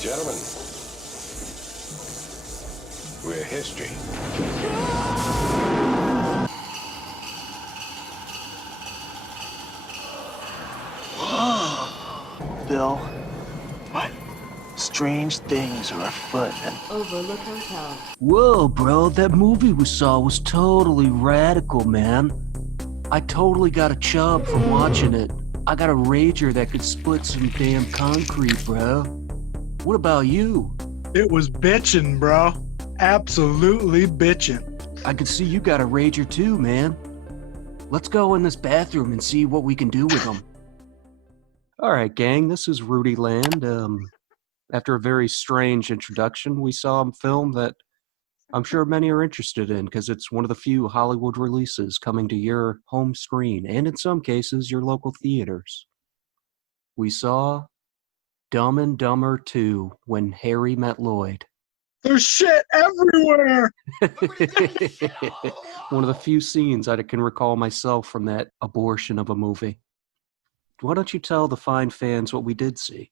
Gentlemen, we're history. Bill, what strange things are afoot? Overlook Hotel. Whoa, bro, that movie we saw was totally radical, man. I totally got a chub from watching it. I got a rager that could split some damn concrete, bro. What about you? It was bitchin', bro. Absolutely bitchin'. I could see you got a rager too, man. Let's go in this bathroom and see what we can do with them. All right, gang, this is Rudy Land. After a very strange introduction, we saw a film that I'm sure many are interested in because it's one of the few Hollywood releases coming to your home screen and in some cases your local theaters. We saw Dumb and Dumber 2 When Harry Met Lloyd. There's shit everywhere! One of the few scenes I can recall myself from that abortion of a movie. Why don't you tell the fine fans what we did see?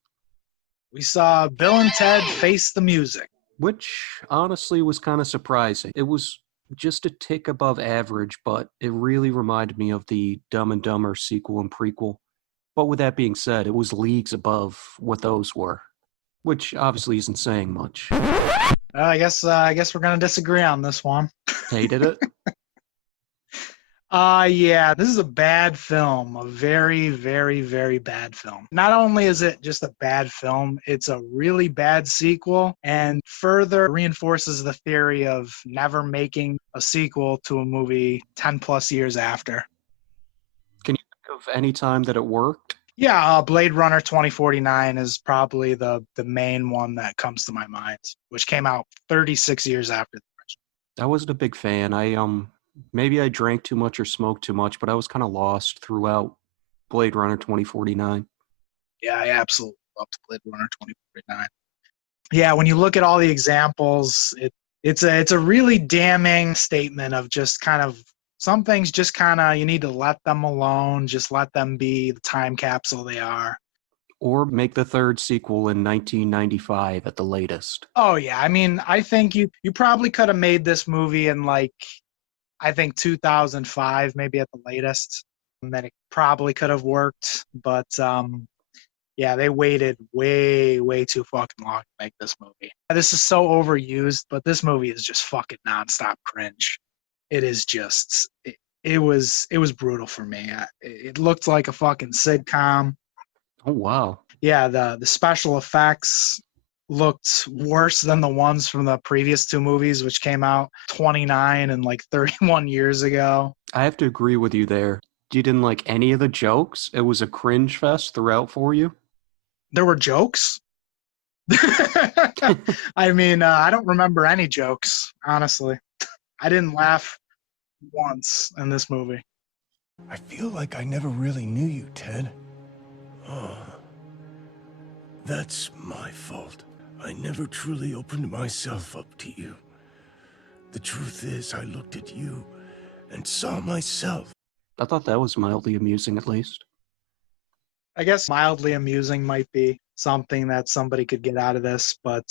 We saw Bill and Ted Face the Music. Which honestly was kind of surprising. It was just a tick above average, but it really reminded me of the Dumb and Dumber sequel and prequel. But with that being said, it was leagues above what those were, which obviously isn't saying much. I guess we're gonna disagree on this one. Hated it? Yeah, this is a bad film. A very, very, very bad film. Not only is it just a bad film, it's a really bad sequel and further reinforces the theory of never making a sequel to a movie 10 plus years after. Can you think of any time that it worked? Yeah, Blade Runner 2049 is probably the main one that comes to my mind, which came out 36 years after the original. I wasn't a big fan. Maybe I drank too much or smoked too much, but I was kind of lost throughout Blade Runner 2049. Yeah, I absolutely loved Blade Runner 2049. Yeah, when you look at all the examples, it's a really damning statement of just kind of some things just kind of you need to let them alone, just let them be the time capsule they are. Or make the third sequel in 1995 at the latest. Oh yeah, I mean, I think you probably could have made this movie in I think 2005, maybe at the latest, and then it probably could have worked. But yeah, they waited way, way too fucking long to make this movie. This is so overused, but this movie is just fucking nonstop cringe. It is just, it was brutal for me. It looked like a fucking sitcom. Oh, wow. Yeah, the special effects looked worse than the ones from the previous two movies, which came out 29 and 31 years ago. I have to agree with you there. You didn't like any of the jokes? It was a cringe fest throughout for you? There were jokes? I mean, I don't remember any jokes, honestly. I didn't laugh once in this movie. I feel like I never really knew you, Ted. Oh, that's my fault. I never truly opened myself up to you. The truth is, I looked at you and saw myself. I thought that was mildly amusing, at least. I guess mildly amusing might be something that somebody could get out of this, but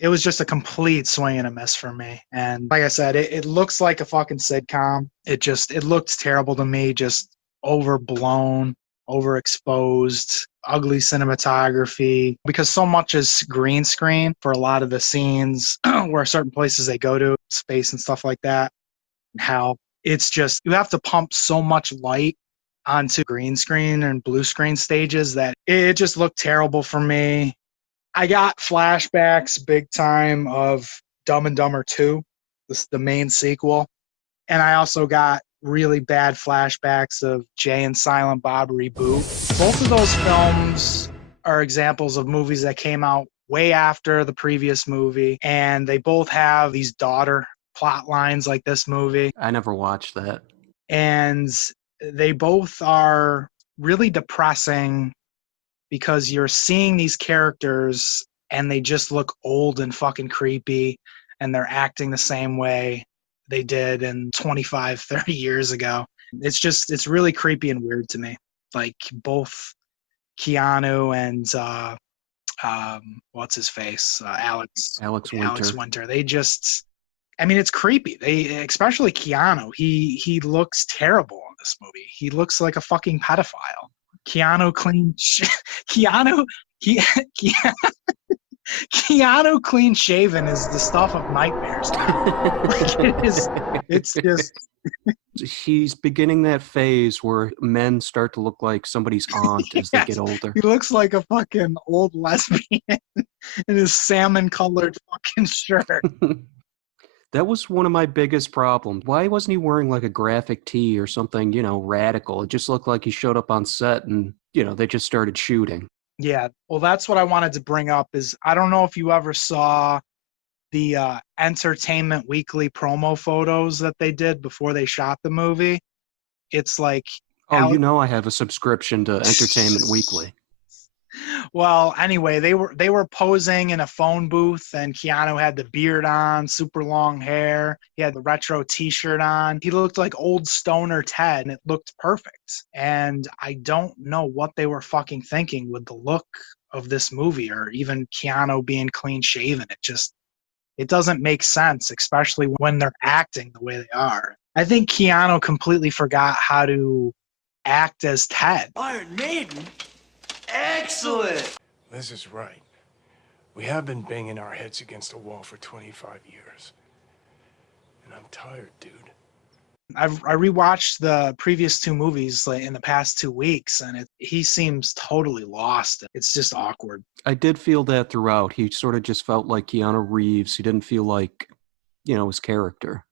it was just a complete swing and a miss for me. And like I said, it looks like a fucking sitcom. It looked terrible to me, just overblown, overexposed, ugly cinematography, because so much is green screen for a lot of the scenes where certain places they go to, space and stuff like that. How it's just, you have to pump so much light onto green screen and blue screen stages that it just looked terrible for me. I got flashbacks big time of Dumb and Dumber 2, the main sequel. And I also got really bad flashbacks of Jay and Silent Bob Reboot. Both of those films are examples of movies that came out way after the previous movie, and they both have these daughter plot lines like this movie. I never watched that. And they both are really depressing because you're seeing these characters and they just look old and fucking creepy, and they're acting the same way they did in 25, 30 years ago. It's really creepy and weird to me. Like both Keanu and what's his face, Alex Winter. Winter. They just, I mean, it's creepy. They, especially Keanu, he looks terrible in this movie. He looks like a fucking pedophile. Keanu Keanu he, Keanu clean shaven is the stuff of nightmares. It's just. He's beginning that phase where men start to look like somebody's aunt as they get older. He looks like a fucking old lesbian in his salmon-colored fucking shirt. That was one of my biggest problems. Why wasn't he wearing like a graphic tee or something, radical? It just looked like he showed up on set and, they just started shooting. Yeah, well, that's what I wanted to bring up is I don't know if you ever saw the Entertainment Weekly promo photos that they did before they shot the movie. It's like... Oh, I have a subscription to Entertainment Weekly. Well, anyway, they were posing in a phone booth, and Keanu had the beard on, super long hair. He had the retro T-shirt on. He looked like old stoner Ted, and it looked perfect. And I don't know what they were fucking thinking with the look of this movie, or even Keanu being clean shaven. It doesn't make sense, especially when they're acting the way they are. I think Keanu completely forgot how to act as Ted. Iron Maiden? Excellent! Liz is right. We have been banging our heads against a wall for 25 years. And I'm tired, dude. I rewatched the previous two movies in the past 2 weeks, and he seems totally lost. It's just awkward. I did feel that throughout. He sort of just felt like Keanu Reeves. He didn't feel like, his character.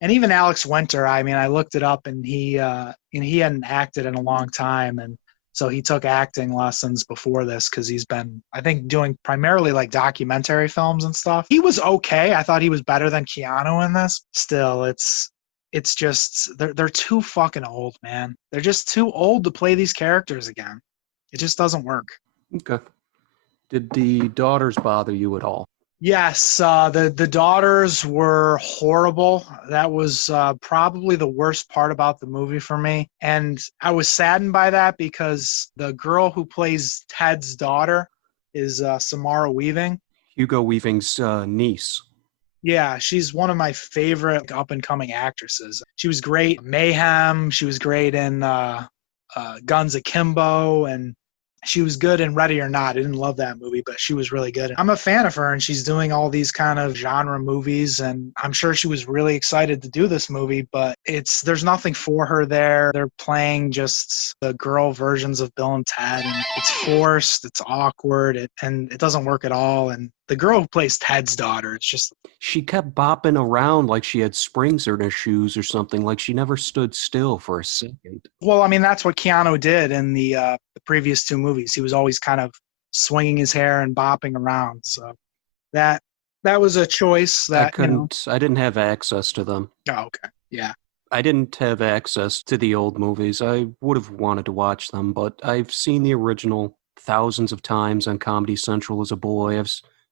And even Alex Winter, I mean, I looked it up, and he hadn't acted in a long time, and so he took acting lessons before this because he's been, I think, doing primarily like documentary films and stuff. He was okay. I thought he was better than Keanu in this. Still, it's just they're too fucking old, man. They're just too old to play these characters again. It just doesn't work. Okay. Did the daughters bother you at all? Yes, the daughters were horrible. That was probably the worst part about the movie for me. And I was saddened by that because the girl who plays Ted's daughter is Samara Weaving. Hugo Weaving's niece. Yeah, she's one of my favorite up-and-coming actresses. She was great in Mayhem. She was great in Guns Akimbo, and she was good in Ready or Not. I didn't love that movie, but she was really good. I'm a fan of her, and she's doing all these kind of genre movies, and I'm sure she was really excited to do this movie, but there's nothing for her there. They're playing just the girl versions of Bill and Ted, and it's forced, it's awkward, and it doesn't work at all. And the girl who plays Ted's daughter, it's just... She kept bopping around like she had springs in her shoes or something, like she never stood still for a second. Well, I mean, that's what Keanu did in the previous two movies. He was always kind of swinging his hair and bopping around. So that was a choice that I didn't have access to them. Oh, okay. Yeah. I didn't have access to the old movies. I would have wanted to watch them, but I've seen the original thousands of times on Comedy Central as a boy.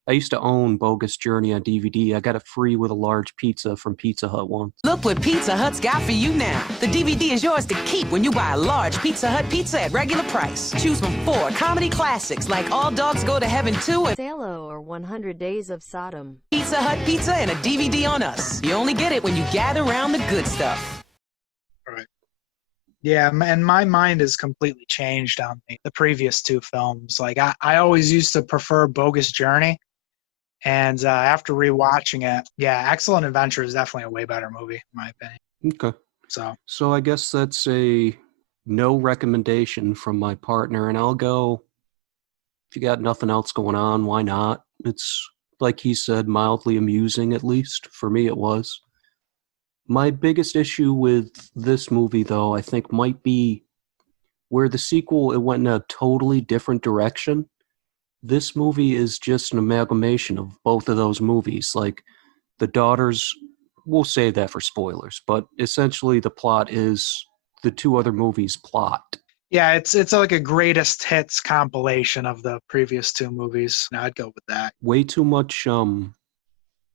I used to own Bogus Journey on DVD. I got it free with a large pizza from Pizza Hut once. Look what Pizza Hut's got for you now. The DVD is yours to keep when you buy a large Pizza Hut pizza at regular price. Choose from 4 comedy classics like All Dogs Go to Heaven 2 and Salo or 100 Days of Sodom. Pizza Hut pizza and a DVD on us. You only get it when you gather around the good stuff. All right. Yeah, and my mind has completely changed on the previous two films. Like, I always used to prefer Bogus Journey. And after rewatching it, yeah, Excellent Adventure is definitely a way better movie, in my opinion. Okay. So I guess that's a no recommendation from my partner, and I'll go, if you got nothing else going on, why not? It's, like he said, mildly amusing, at least. For me, it was. My biggest issue with this movie, though, I think might be where the sequel, it went in a totally different direction. This movie is just an amalgamation of both of those movies. Like, the daughters, we'll save that for spoilers, but essentially the plot is the two other movies' plot. yeah, it's like a greatest hits compilation of the previous two movies. No, I'd go with that. Way too much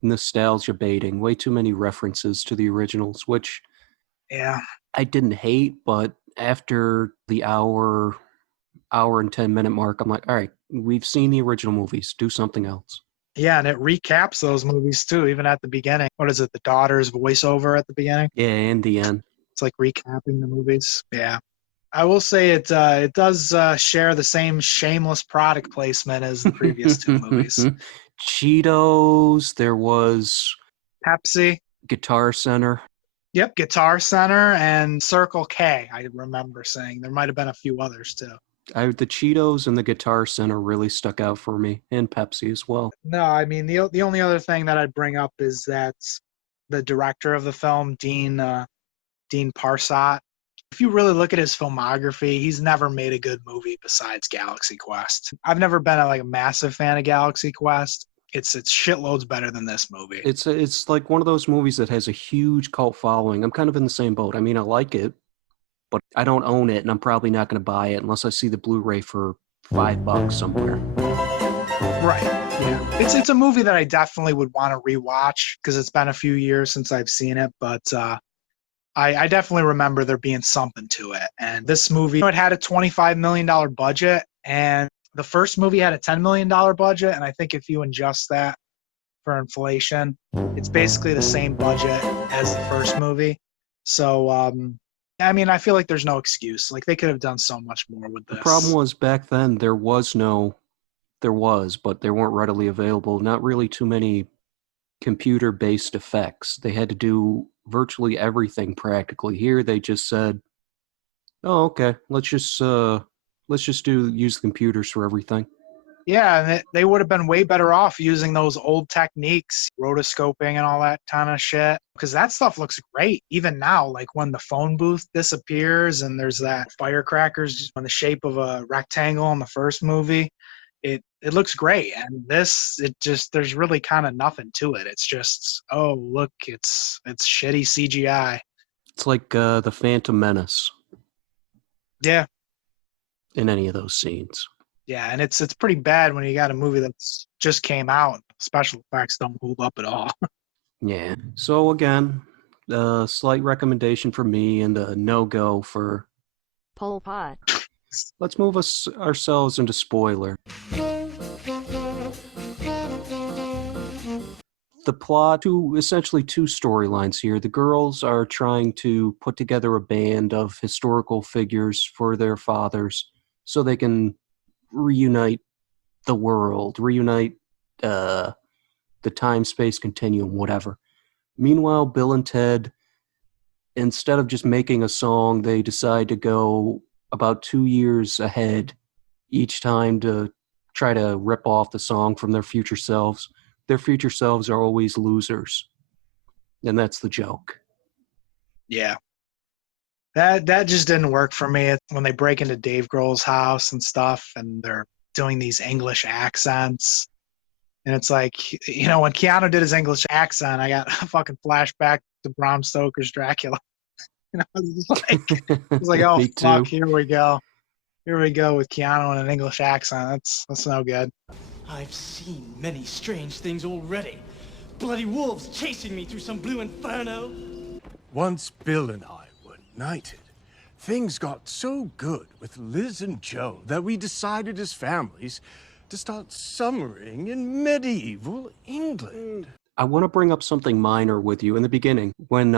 nostalgia baiting, way too many references to the originals, which Yeah. I didn't hate, but after the hour and 10 minute mark, I'm like, all right, We've seen the original movies. Do something else. Yeah, and it recaps those movies too, even at the beginning. What is it? The daughter's voiceover at the beginning? Yeah, in the end. It's like recapping the movies. Yeah. I will say it does share the same shameless product placement as the previous two movies. Cheetos, there was Pepsi. Guitar Center. Yep, Guitar Center and Circle K, I remember saying. There might have been a few others too. The Cheetos and the Guitar Center really stuck out for me, and Pepsi as well. No, I mean, the only other thing that I'd bring up is that the director of the film, Dean Parsat, if you really look at his filmography, he's never made a good movie besides Galaxy Quest. I've never been a massive fan of Galaxy Quest. It's shitloads better than this movie. It's like one of those movies that has a huge cult following. I'm kind of in the same boat. I mean, I like it, but I don't own it, and I'm probably not going to buy it unless I see the Blu-ray for $5 somewhere. Right. Yeah. It's a movie that I definitely would want to rewatch because it's been a few years since I've seen it, but I definitely remember there being something to it. And this movie, it had a $25 million budget, and the first movie had a $10 million budget, and I think if you adjust that for inflation, it's basically the same budget as the first movie. So, I mean, I feel like there's no excuse. Like, they could have done so much more with this. The problem was back then there was, but they weren't readily available. Not really too many computer-based effects. They had to do virtually everything practically. Here, they just said, "Oh, okay, let's just use the computers for everything." Yeah, and they would have been way better off using those old techniques, rotoscoping and all that kind of shit, because that stuff looks great even now. Like when the phone booth disappears and there's that firecrackers in the shape of a rectangle in the first movie, it looks great. And this, there's really kind of nothing to it. It's just, oh look, it's shitty CGI. It's like the Phantom Menace. Yeah. In any of those scenes. Yeah, and it's pretty bad when you got a movie that's just came out. Special effects don't hold up at all. Yeah. So again, a slight recommendation for me and a no-go for Pol Pot. Let's move ourselves into spoiler. The plot, essentially two storylines here. The girls are trying to put together a band of historical figures for their fathers so they can reunite the world, reunite the time-space continuum, whatever. Meanwhile, Bill and Ted, instead of just making a song, they decide to go about 2 years ahead each time to try to rip off the song from their future selves. Their future selves are always losers. And that's the joke. Yeah. That just didn't work for me. When they break into Dave Grohl's house and stuff, and they're doing these English accents. And it's like, when Keanu did his English accent, I got a fucking flashback to Bram Stoker's Dracula. It's like, oh, fuck, here we go. Here we go with Keanu in an English accent. That's no good. I've seen many strange things already. Bloody wolves chasing me through some blue inferno. Once Bill and I were knighted, things got so good with Liz and Joe that we decided as families to start summering in medieval England. I want to bring up something minor with you in the beginning. When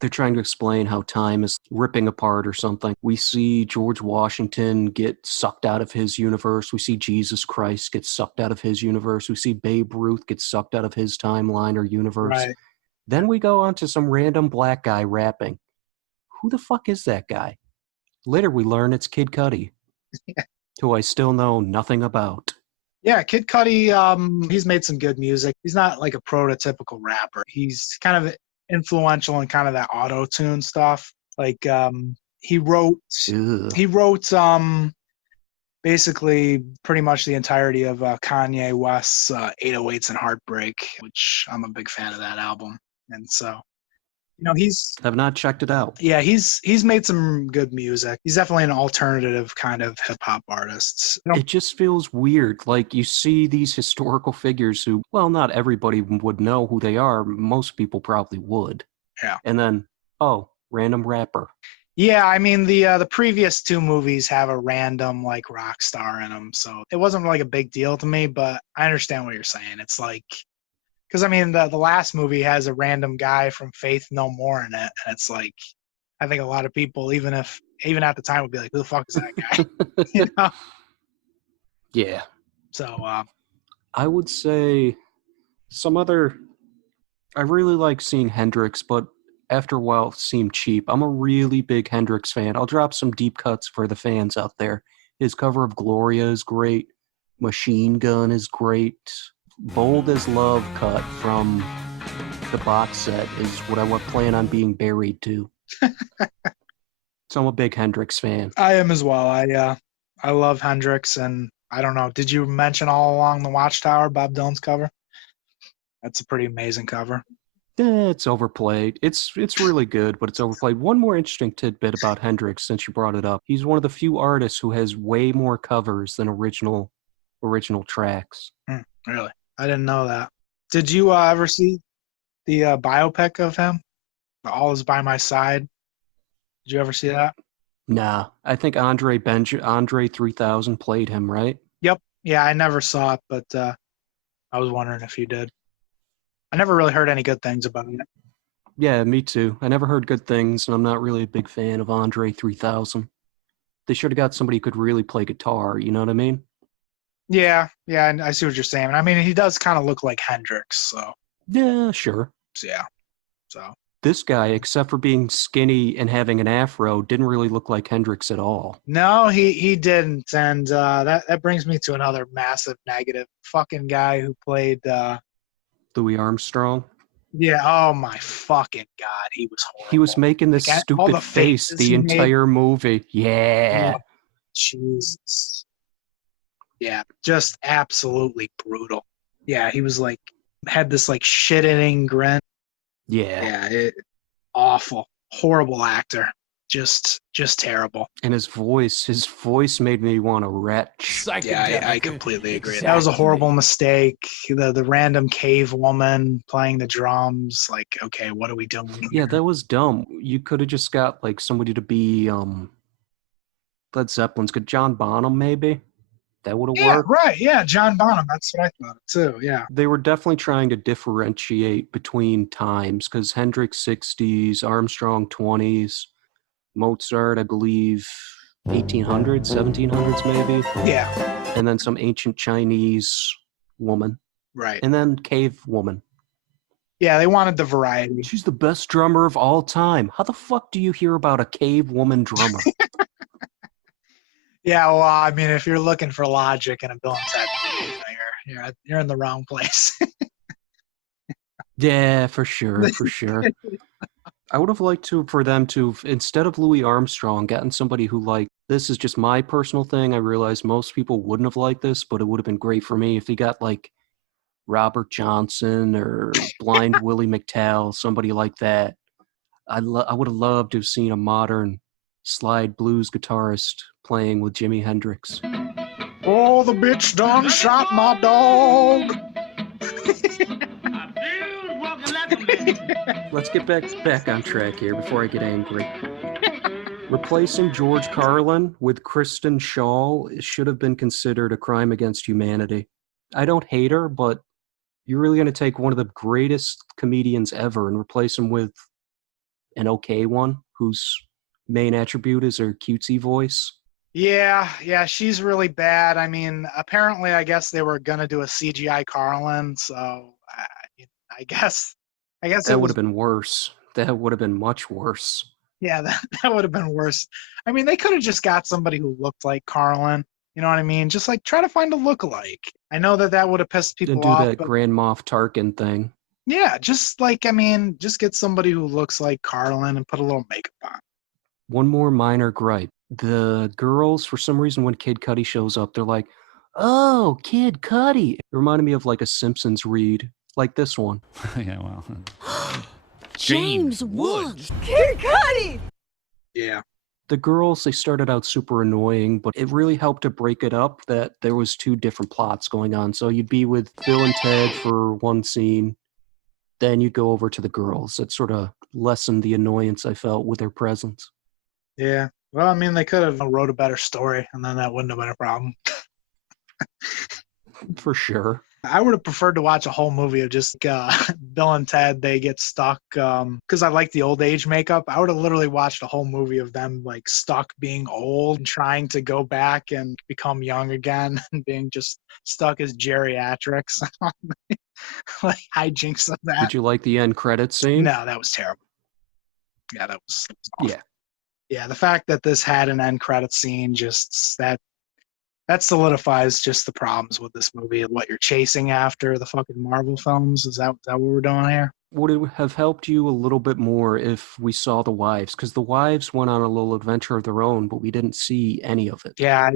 they're trying to explain how time is ripping apart or something, we see George Washington get sucked out of his universe. We see Jesus Christ get sucked out of his universe. We see Babe Ruth get sucked out of his timeline or universe. Right. Then we go on to some random black guy rapping. Who the fuck is that guy? Later we learn it's Kid Cudi, who I still know nothing about. Yeah, Kid Cudi, he's made some good music. He's not like a prototypical rapper. He's kind of influential in kind of that auto-tune stuff. Like he wrote basically pretty much the entirety of Kanye West's 808s and Heartbreak, which I'm a big fan of that album. And so, I've not checked it out. Yeah, he's made some good music. He's definitely an alternative kind of hip-hop artist. It just feels weird. Like, you see these historical figures who, well, not everybody would know who they are. Most people probably would. Yeah. And then, random rapper. Yeah, I mean the previous two movies have a random like rock star in them, so it wasn't like a big deal to me. But I understand what you're saying. It's like because I mean the last movie has a random guy from Faith No More in it, and it's like I think a lot of people, even at the time, would be like, "Who the fuck is that guy?" you know. Yeah. So I would say some other. I really like seeing Hendrix, but after a while it seemed cheap. I'm a really big Hendrix fan. I'll drop some deep cuts for the fans out there. His cover of Gloria is great. Machine Gun is great. Bold as Love cut from the box set is what I would plan on being buried to. So I'm a big Hendrix fan. I am as well. I love Hendrix, and I don't know. Did you mention All Along the Watchtower, Bob Dylan's cover? That's a pretty amazing cover. It's overplayed. It's really good, but it's overplayed. One more interesting tidbit about Hendrix, since you brought it up. He's one of the few artists who has way more covers than original tracks. Really? I didn't know that. Did you ever see the biopic of him? All Is By My Side. Did you ever see that? Nah, I think Andre 3000 played him, right? Yep. Yeah, I never saw it, but I was wondering if you did. I never really heard any good things about it. Yeah, me too. I never heard good things, and I'm not really a big fan of Andre 3000. They should have got somebody who could really play guitar, you know what I mean? Yeah, I see what you're saying. I mean, he does kind of look like Hendrix, so Yeah, sure. yeah. So This guy, except for being skinny and having an afro, didn't really look like Hendrix at all. no, he didn't, and that brings me to another massive negative. Fucking guy who played. Louis Armstrong. Yeah. Oh my fucking god, he was horrible. He was making this Like, all stupid the face faces the he made. entire movie. Yeah. Oh, Jesus. Yeah, just absolutely brutal. Yeah, he was like had this like shit-eating grin. Yeah. Yeah, awful, horrible actor. Just terrible. And his voice made me want to retch. Yeah, I completely agree. That was a horrible mistake. The random cave woman playing the drums. Like, okay, what are we doing here? Yeah, that was dumb. You could have just got like somebody to be Led Zeppelin's good. John Bonham, maybe. That would have worked. Right. Yeah, John Bonham. That's what I thought too. Yeah. They were definitely trying to differentiate between times because Hendrix 60s, Armstrong 20s, Mozart, I believe 1800s, 1700s maybe. Yeah. And then some ancient Chinese woman. Right. And then cave woman. Yeah, they wanted the variety. She's the best drummer of all time. How the fuck do you hear about a cave woman drummer? Yeah, well, I mean, if you're looking for logic in a Bill and Ted movie, you're in the wrong place. Yeah, for sure. I would have liked for them to, instead of Louis Armstrong, gotten somebody who this is just my personal thing. I realize most people wouldn't have liked this, but it would have been great for me if he got Robert Johnson or Blind Willie McTell, somebody like that. I would have loved to have seen a modern slide blues guitarist playing with Jimi Hendrix. Oh, the bitch done shot my dog. Let's get back on track here before I get angry. Replacing George Carlin with Kristen Schaal should have been considered a crime against humanity. I don't hate her, but you're really going to take one of the greatest comedians ever and replace him with an okay one whose main attribute is her cutesy voice. Yeah, she's really bad. I mean, apparently, I guess they were gonna do a CGI Carlin, so I guess that would have been worse. That would have been much worse. Yeah, that would have been worse. I mean, they could have just got somebody who looked like Carlin. You know what I mean? Just try to find a lookalike. I know that would have pissed people off. And do that Grand Moff Tarkin thing. Yeah, just just get somebody who looks like Carlin and put a little makeup on. One more minor gripe. The girls, for some reason, when Kid Cudi shows up, they're like, "Oh, Kid Cudi." It reminded me of a Simpsons read, like this one. Yeah, well. James Woods. Kid Cudi! Yeah. The girls, they started out super annoying, but it really helped to break it up that there was two different plots going on. So you'd be with Bill and Ted for one scene, then you'd go over to the girls. It sort of lessened the annoyance I felt with their presence. Yeah. Well, I mean, they could have wrote a better story, and then that wouldn't have been a problem. For sure. I would have preferred to watch a whole movie of just Bill and Ted. They get stuck because I like the old age makeup. I would have literally watched a whole movie of them like stuck being old and trying to go back and become young again and being just stuck as geriatrics. Like hijinks of that. Did you like the end credits scene? No, that was terrible. Yeah, that was awful. Yeah. Yeah, the fact that this had an end credit scene, just that solidifies just the problems with this movie. What you're chasing after the fucking Marvel films. Is that what we're doing here? Would it have helped you a little bit more if we saw the wives? Because the wives went on a little adventure of their own, but we didn't see any of it. Yeah,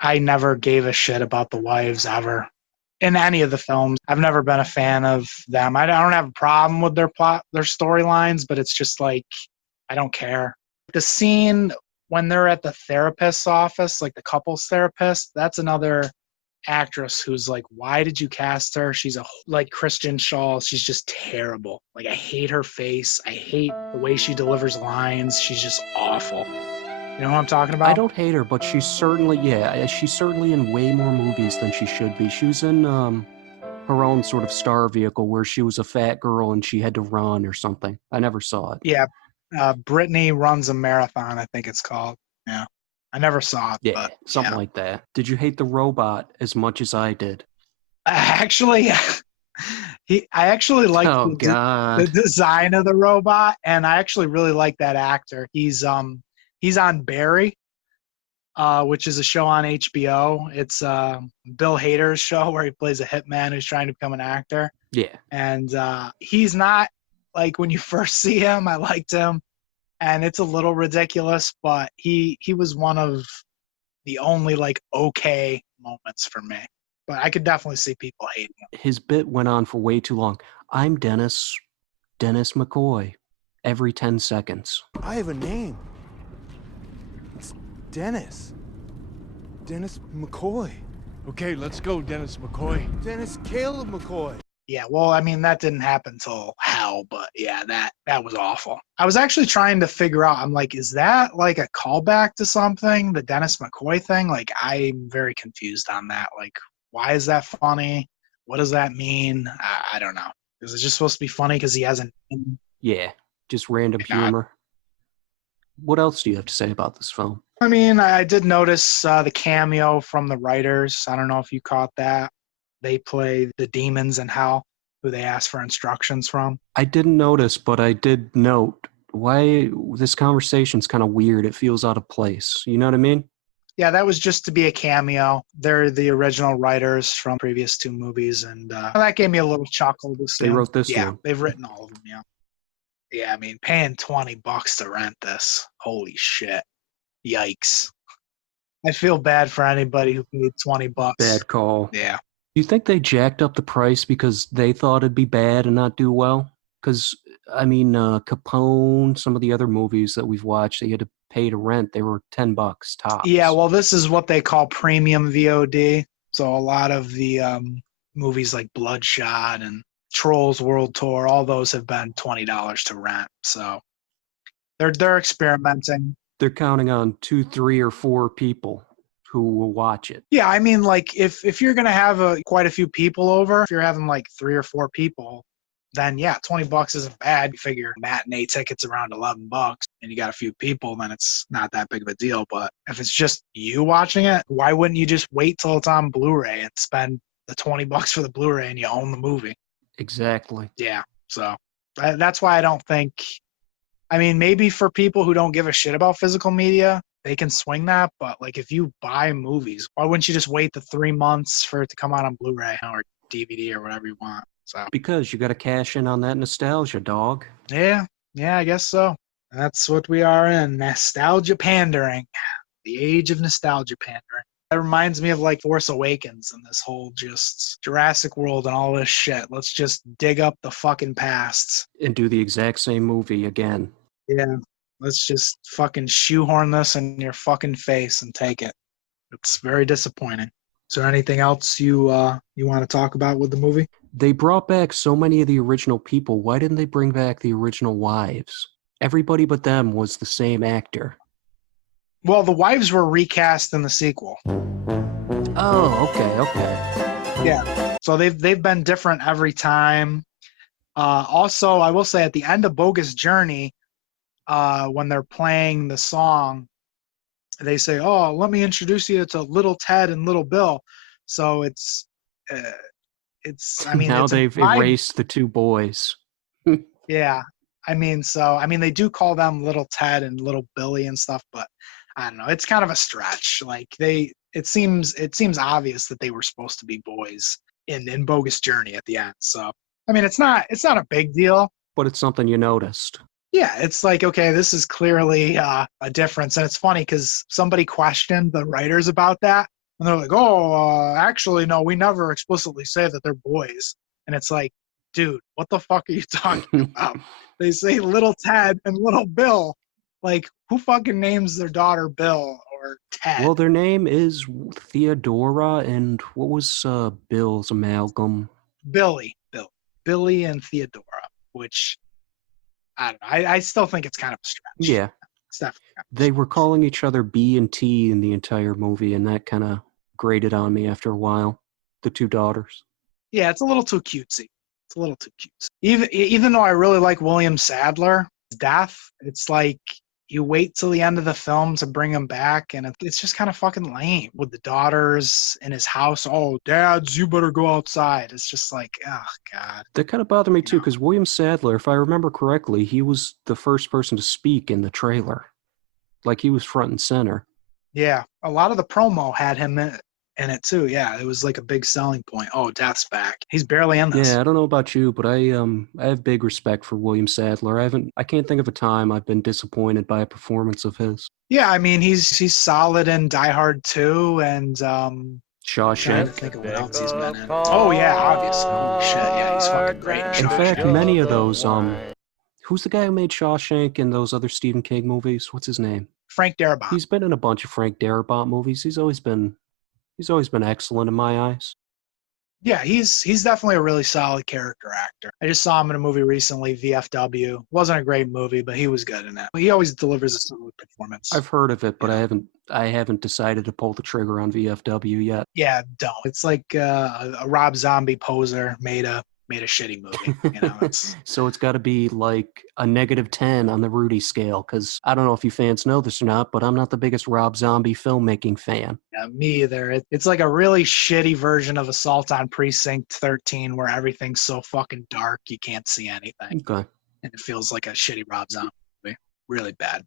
I never gave a shit about the wives ever in any of the films. I've never been a fan of them. I don't have a problem with their plot, their storylines, but it's just like I don't care. The scene when they're at the therapist's office, like the couples therapist, that's another actress who's like, why did you cast her? She's like Kristen Shaw. She's just terrible. Like, I hate her face. I hate the way she delivers lines. She's just awful. You know what I'm talking about? I don't hate her, but she's certainly in way more movies than she should be. She was in her own sort of star vehicle where she was a fat girl and she had to run or something. I never saw it. Yeah. Britney Runs a Marathon, I think it's called. Yeah. I never saw it. Yeah, but, something like that. Did you hate the robot as much as I did? Actually, I actually liked the design of the robot, and I actually really like that actor. He's on Barry, which is a show on HBO. It's Bill Hader's show where he plays a hitman who's trying to become an actor. Yeah. And he's not, like, when you first see him, I liked him, and it's a little ridiculous, but he was one of the only, like, okay moments for me. But I could definitely see people hating him. His bit went on for way too long. I'm Dennis McCoy, every 10 seconds. I have a name. It's Dennis. Dennis McCoy. Okay, let's go, Dennis McCoy. Dennis Caleb McCoy. Yeah, well, I mean, that didn't happen till hell, but yeah, that was awful. I was actually trying to figure out, I'm like, is that like a callback to something, the Dennis McCoy thing? Like, I'm very confused on that. Like, why is that funny? What does that mean? I don't know. Is it just supposed to be funny because he hasn't? Yeah, just random humor. What else do you have to say about this film? I mean, I did notice the cameo from the writers. I don't know if you caught that. They play the demons in hell who they ask for instructions from. I didn't notice, but I did note why this conversation's kind of weird. It feels out of place. You know what I mean? Yeah, that was just to be a cameo. They're the original writers from previous two movies, and that gave me a little chuckle. They wrote this one. Yeah, they've written all of them, yeah. Yeah, I mean, paying $20 to rent this. Holy shit. Yikes. I feel bad for anybody who paid $20. Bad call. Yeah. Do you think they jacked up the price because they thought it'd be bad and not do well? Because, I mean, Capone, some of the other movies that we've watched that you had to pay to rent, they were $10 tops. Yeah, well, this is what they call premium VOD. So a lot of the movies like Bloodshot and Trolls World Tour, all those have been $20 to rent. So they're experimenting. They're counting on 2, 3, or 4 people who will watch it. Yeah, I mean, like, if you're going to have quite a few people over, if you're having like 3 or 4 people, then yeah, $20 isn't bad. You figure matinee tickets around $11 and you got a few people, then it's not that big of a deal. But if it's just you watching it, why wouldn't you just wait till it's on Blu-ray and spend the $20 for the Blu-ray and you own the movie? Exactly. Yeah, so that's why I don't think, I mean, maybe for people who don't give a shit about physical media, they can swing that, but like if you buy movies, why wouldn't you just wait the 3 months for it to come out on Blu-ray or DVD or whatever you want? So because you got to cash in on that nostalgia, dog. Yeah, I guess so. That's what we are in, nostalgia pandering, the age of nostalgia pandering. That reminds me of like Force Awakens and this whole just Jurassic World and all this shit. Let's just dig up the fucking past and do the exact same movie again. Yeah. Let's just fucking shoehorn this in your fucking face and take it. It's very disappointing. Is there anything else you want to talk about with the movie? They brought back so many of the original people. Why didn't they bring back the original wives? Everybody but them was the same actor. Well, the wives were recast in the sequel. Oh, okay. Yeah. So they've been different every time. Also, I will say at the end of Bogus Journey, when they're playing the song, they say, "Oh, let me introduce you to Little Ted and Little Bill." So uh, I mean, Now it's they've implied. erased the two boys. Yeah. I mean, they do call them Little Ted and Little Billy and stuff, but I don't know. It's kind of a stretch. Like it seems obvious that they were supposed to be boys in Bogus Journey at the end. So, I mean, it's not a big deal. But it's something you noticed. Yeah, it's like, okay, this is clearly a difference. And it's funny because somebody questioned the writers about that. And they're like, oh, actually, no, we never explicitly say that they're boys. And it's like, dude, what the fuck are you talking about? They say Little Ted and Little Bill. Like, who fucking names their daughter Bill or Ted? Well, their name is Theodora, and what was Bill's amalgam? Billy and Theodora, which I don't know. I still think it's kind of a stretch. Yeah. It's definitely kind of a They were calling each other B and T in the entire movie, and that kind of grated on me after a while. The two daughters. Yeah, it's a little too cutesy. It's a little too cutesy. Even though I really like William Sadler's death, it's like you wait till the end of the film to bring him back, and it's just kind of fucking lame. With the daughters in his house, oh, dads, you better go outside. It's just like, oh, God. That kind of bothered me too, because William Sadler, if I remember correctly, he was the first person to speak in the trailer. Like, he was front and center. Yeah, a lot of the promo had him in it too. Yeah, it was like a big selling point. Oh, Death's back. He's barely in this. Yeah, I don't know about you, but I have big respect for William Sadler. I can't think of a time I've been disappointed by a performance of his. Yeah, I mean he's solid in Die Hard 2 and trying to Shawshank. think of what else he's been in. Oh yeah, obviously. Holy shit, yeah, he's fucking great in In Shawshank. fact, many of those who's the guy who made Shawshank and those other Stephen King movies? What's his name? Frank Darabont. He's been in a bunch of Frank Darabont movies. He's always been excellent in my eyes. Yeah, he's definitely a really solid character actor. I just saw him in a movie recently, VFW. Wasn't a great movie, but he was good in it. He always delivers a solid performance. I've heard of it, but I haven't decided to pull the trigger on VFW yet. Yeah, don't. It's like a Rob Zombie poser made a shitty movie. You know, it's So it's got to be like a -10 on the Rudy scale, because I don't know if you fans know this or not, but I'm not the biggest Rob Zombie filmmaking fan. yeah, me either. It's like a really shitty version of Assault on Precinct 13 where everything's so fucking dark you can't see anything. Okay. And it feels like a shitty Rob Zombie movie. Really bad.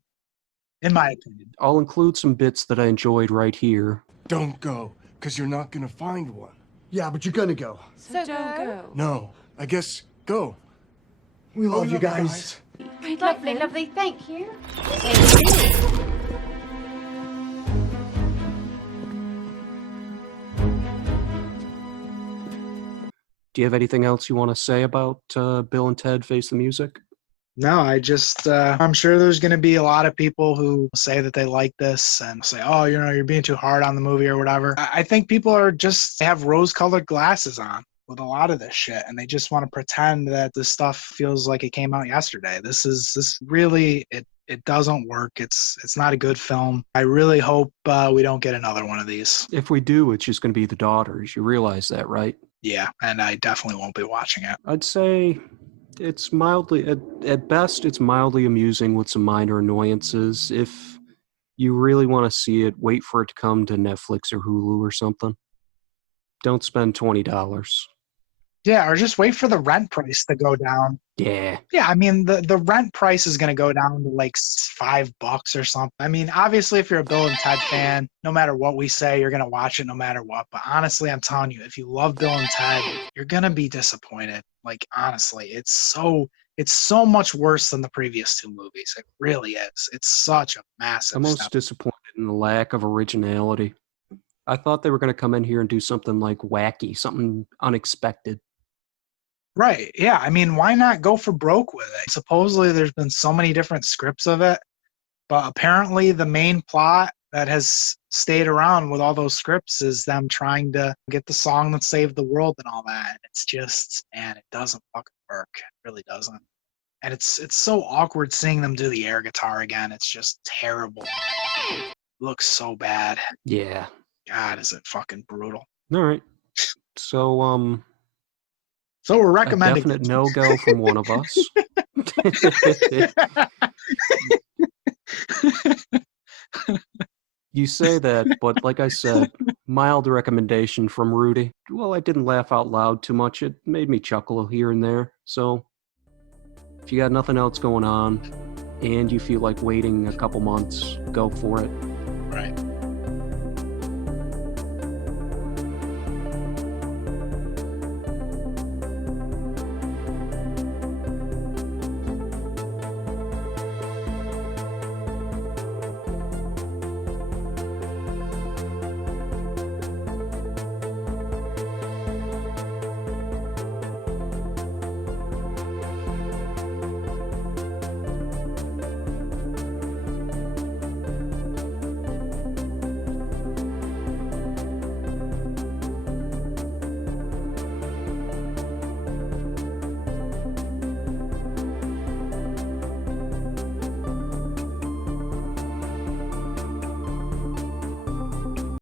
In my opinion. I'll include some bits that I enjoyed right here. Don't go, because you're not going to find one. Yeah, but you're gonna go. So don't go. No, I guess go. We love you guys. Lovely, lovely. Thank you. Do you have anything else you want to say about Bill and Ted Face the Music? No, I'm sure there's going to be a lot of people who say that they like this and say, oh, you're being too hard on the movie or whatever. I think people they have rose-colored glasses on with a lot of this shit, and they just want to pretend that this stuff feels like it came out yesterday. This really, it doesn't work. It's not a good film. I really hope we don't get another one of these. If we do, it's just going to be the daughters. You realize that, right? Yeah, and I definitely won't be watching it. I'd say it's mildly, at best, it's mildly amusing with some minor annoyances. If you really want to see it, wait for it to come to Netflix or Hulu or something. Don't spend $20. Yeah, or just wait for the rent price to go down. Yeah. Yeah, I mean, the rent price is going to go down to like $5 or something. I mean, obviously, if you're a Bill and Ted fan, no matter what we say, you're going to watch it no matter what. But honestly, I'm telling you, if you love Bill and Ted, you're going to be disappointed. Like, honestly, it's so much worse than the previous two movies. It really is. It's such a massive I'm most step. disappointed in the lack of originality. I thought they were going to come in here and do something like wacky, something unexpected. Right. Yeah. I mean, why not go for broke with it? Supposedly there's been so many different scripts of it, but apparently the main plot that has stayed around with all those scripts is them trying to get the song that saved the world and all that. And it's just, man, it doesn't fucking work. It really doesn't. And it's so awkward seeing them do the air guitar again. It's just terrible. looks so bad. Yeah. God, is it fucking brutal. All right. So, So we're a recommending definite it. no-go from one of us. You say that, but like I said, mild recommendation from Rudy. Well, I didn't laugh out loud too much. It made me chuckle here and there. So, if you got nothing else going on, and you feel like waiting a couple months, go for it. Right.